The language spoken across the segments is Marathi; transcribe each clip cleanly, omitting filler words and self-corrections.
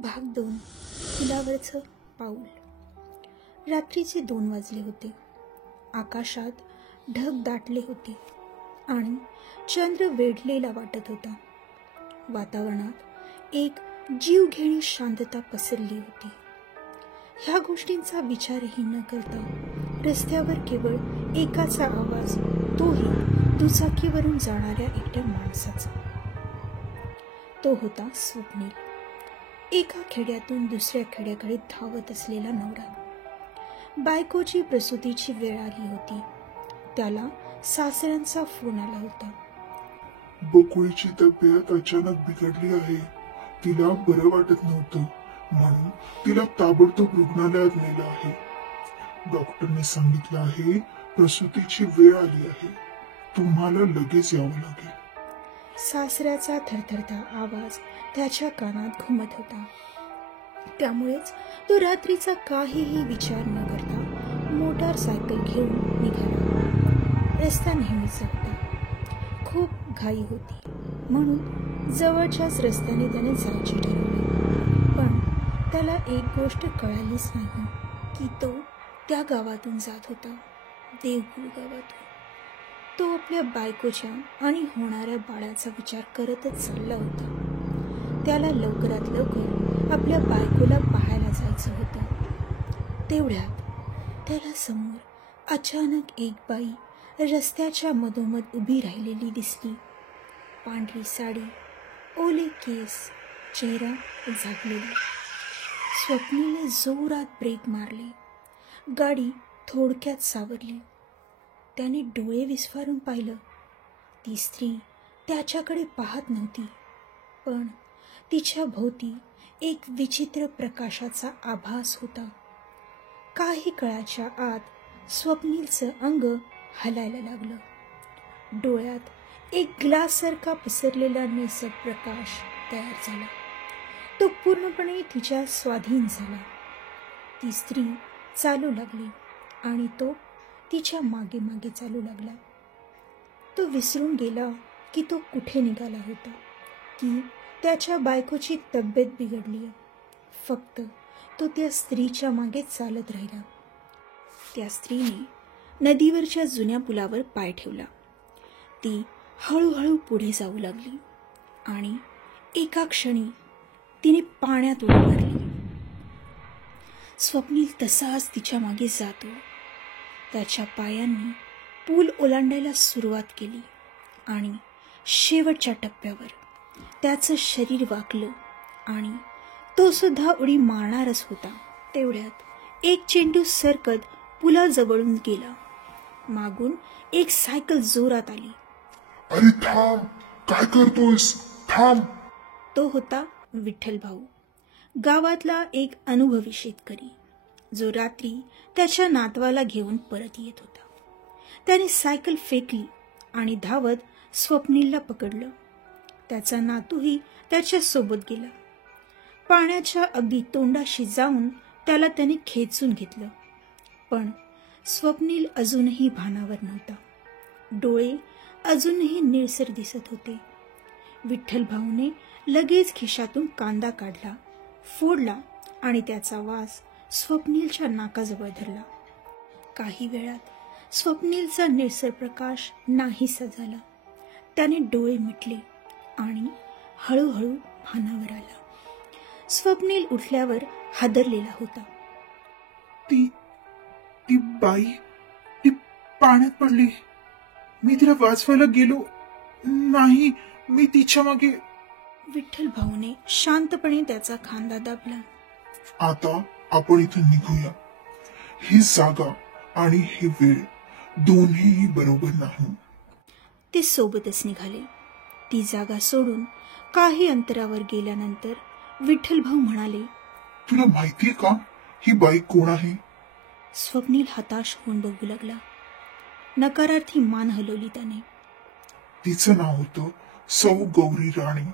भाग 2. पुलावरचं पाऊल. रात्रीचे 2 वाजले होते. आकाशात ढग दाटले होते आणि चंद्र वेढलेला वाटत होता. वातावरणात एक जीवघेणी शांतता पसरली होती. ह्या गोष्टींचा विचारही न करता रस्त्यावर केवळ एकाचा आवाज, तोही दुचाकीवरून जाणाऱ्या एकट्या माणसाचा. तो होता स्वप्नील. एका खेड्यातून दुसऱ्या खेड्याकडे धावत असलेला नवरा. बायकोची प्रसूतीची वेळ आली होती. त्याला सासऱ्यांचा फोन आला होता. बकुळीची तब्येत अचानक बिघडली आहे. तिला बरं वाटत नव्हतं, म्हणून तिला ताबडतोब रुग्णालयात नेलं आहे. डॉक्टरने सांगितलं आहे प्रसूतीची वेळ आली आहे, तुम्हाला लगेच यावं लागेल. सासऱ्याचा थरथरता आवाज त्याच्या कानात घुमत होता. त्यामुळेच तो रात्रीचा काहीही विचार न करता मोटारसायकल घेऊन निघाला. रस्ता नेहमीचा होता. खूप घाई होती, म्हणून जवळच्याच रस्त्याने त्याने जायचे ठरवले. पण त्याला एक गोष्ट कळालीच नाही की तो त्या गावातून जात होता, देवगुळ गावातून. तो आपल्या बायकोच्या आणि होणाऱ्या बाळाचा विचार करतच चालला होता. त्याला लवकरात लवकर आपल्या बायकोला पाहायला जायचं होतं. तेवढ्यात त्याला समोर अचानक एक बाई रस्त्याच्या मधोमध उभी राहिलेली दिसली. पांढरी साडी, ओले केस, चेहरा झाकलेला. स्वप्नीलने जोरात ब्रेक मारले. गाडी थोडक्यात सावरली. त्याने डोळे विस्फारून पाहिलं. ती स्त्री त्याच्याकडे पाहत नव्हती, पण तिच्या भोवती एक विचित्र प्रकाशाचा आभास होता. काही काळाच्या आत स्वप्नीलचं अंग हलायला लागलं. डोळ्यात एक ग्लाससारखा पसरलेला निळसर प्रकाश तयार झाला. तो पूर्णपणे तिच्या स्वाधीन झाला. ती स्त्री चालू लागली आणि तो तिच्या मागे मागे चालू लागला. तो विसरून गेला की तो कुठे निघाला होता, की त्याच्या बायकोची तब्येत बिघडली. फक्त तो त्या स्त्रीच्या मागे चालत राहिला. त्या स्त्रीने नदीवरच्या जुन्या पुलावर पाय ठेवला. ती हळूहळू पुढे जाऊ लागली आणि एका क्षणी तिने पाण्यात उडी मारली. स्वप्नील तसाच तिच्या मागे जातो. त्याच्या पायांनी पूल ओलांडायला सुरुवात केली आणि शेवटच्या टप्प्यावर त्याचं शरीर वाकलं आणि तो सुद्धा उडी मारणारच होता. तेवढ्यात एक चेंडू सरकत पुलाजवळून गेला. मागून एक सायकल जोरात आली. अरे थांब, काय करतोयस? थांब. तो होता विठ्ठल भाऊ, गावातला एक अनुभवी शेतकरी, जो रात्री त्याच्या नातवाला घेऊन परत येत होता. त्याने सायकल फेकली आणि धावत स्वप्नीलला पकडलं. त्याचा नातूही त्याच्या सोबत गेला. पाण्याच्या अगदी तोंडाशी जाऊन त्याला त्याने खेचून घेतलं. पण स्वप्नील अजूनही भानावर नव्हता. डोळे अजूनही निळसर दिसत होते. विठ्ठल भाऊने लगेच खिशातून कांदा काढला, फोडला आणि त्याचा वास स्वप्नीलच्या नाकाजवळ धरला. काही वेळात स्वप्नीलचा निळसर प्रकाश नाहीसा झाला. त्याने डोळे मिटले आणि हळूहळू भानावर आला. स्वप्नील उठल्यावर हादरलेला होता. ती बाई, ती पाण्यात पडली. मी तिला वाचवायला गेलो नाही, मी तिच्या मागे. विठ्ठल भाऊने शांतपणे त्याचा खांदा दाबला. आता आपण इथून निघूया. ही जागा आणि ही वेळ दोन्हीही बरोबर नाही. ते सोबतच निघाले. ती जागा सोडून काही अंतरावर गेल्यानंतर विठ्ठल भाऊ म्हणाले, तुला माहितीये का ही बाई कोण आहे? स्वप्नील हताश होऊन बघू लागला. नकारार्थी मान हलवली त्याने. तिचं नाव होतं सौ गौरी राणे.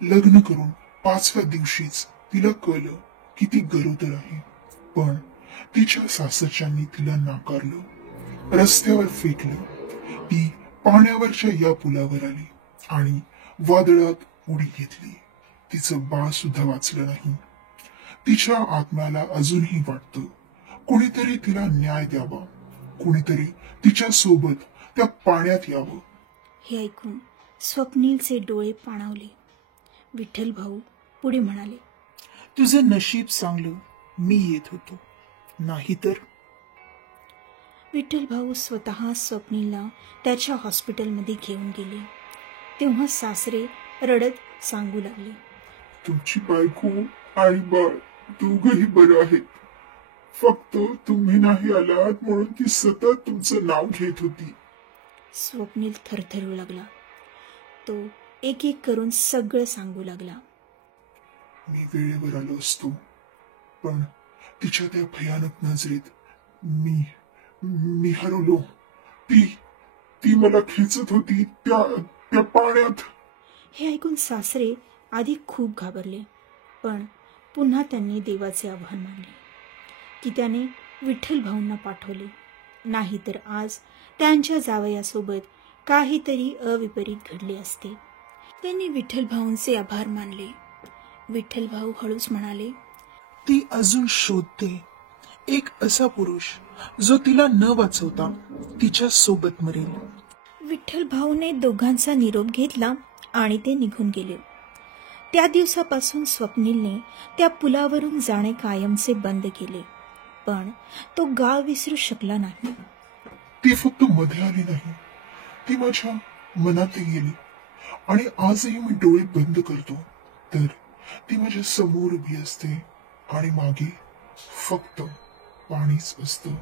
लग्न करून 5व्या दिवशीच तिला कळलं की ती गरोदर आहे. पण तिच्या सासरच्यांनी तिला नाकारलं, रस्त्यावर फेकलं. ती पाण्यावरच्या या पुलावर आली आणि वादळात उडी घेतली. तिचं बाळ सुद्धा वाचलं नाही. तिच्या आत्म्याला अजूनही वाटतं कोणीतरी तिला न्याय द्यावा, कोणीतरी तिच्या सोबत त्या पाण्यात यावं. हे ऐकून स्वप्नीलचे डोळे पाणावले. विठ्ठल भाऊ पुढे म्हणाले, तुझं नशीब चांगलं मी येत होतो, नाहीतर. विठ्ठल भाऊ स्वतः स्वप्नीलला त्याच्या हॉस्पिटलमध्ये घेऊन गेले. तेव्हा सासरे रडत सांगू लागले, तुमची बायको आणि बाळ दोघही बरं आहेत. फक्त तुम्ही नाही आलात म्हणून ती सतत तुमचं नाव घेत होती. स्वप्नील थरथरू लागला. तो एक एक करून सगळं सांगू लागला. मी वेळेवर आलो असतो, पण तिच्या त्या भयानक नजरेत मी हरवलो. ती मला खेचत होती त्या पाण्यात. हे ऐकून सासरे आधी खूप घाबरले, पण पुन्हा त्यांनी देवाचे आभार मानले की त्याने विठ्ठल भाऊंना पाठवले, नाहीतर आज त्यांच्या जावयासोबत काहीतरी अविपरीत घडले असते. त्यांनी विठ्ठल भाऊंचे आभार मानले. विठ्ठल भाऊ हळूच म्हणाले, ती अजून शोधते एक असा पुरुष जो तिला न वाचवता तिच्या सोबत मरेल. विठ्ठल भाऊने दोघांचा निरोप घेतला आणि ते निघून गेले. त्या दिवसापासून स्वप्नीलने त्या पुलावरून जाणे कायमचे बंद केले, पण तो गाव विसरू शकला नाही. ती फक्त मध्ये आली नाही, ती माझ्या मनात गेली. आणि आजही मी डोळे बंद करतो तर ती माझ्या समोर उभी असते आणि मागे फक्त पाणीच असतं.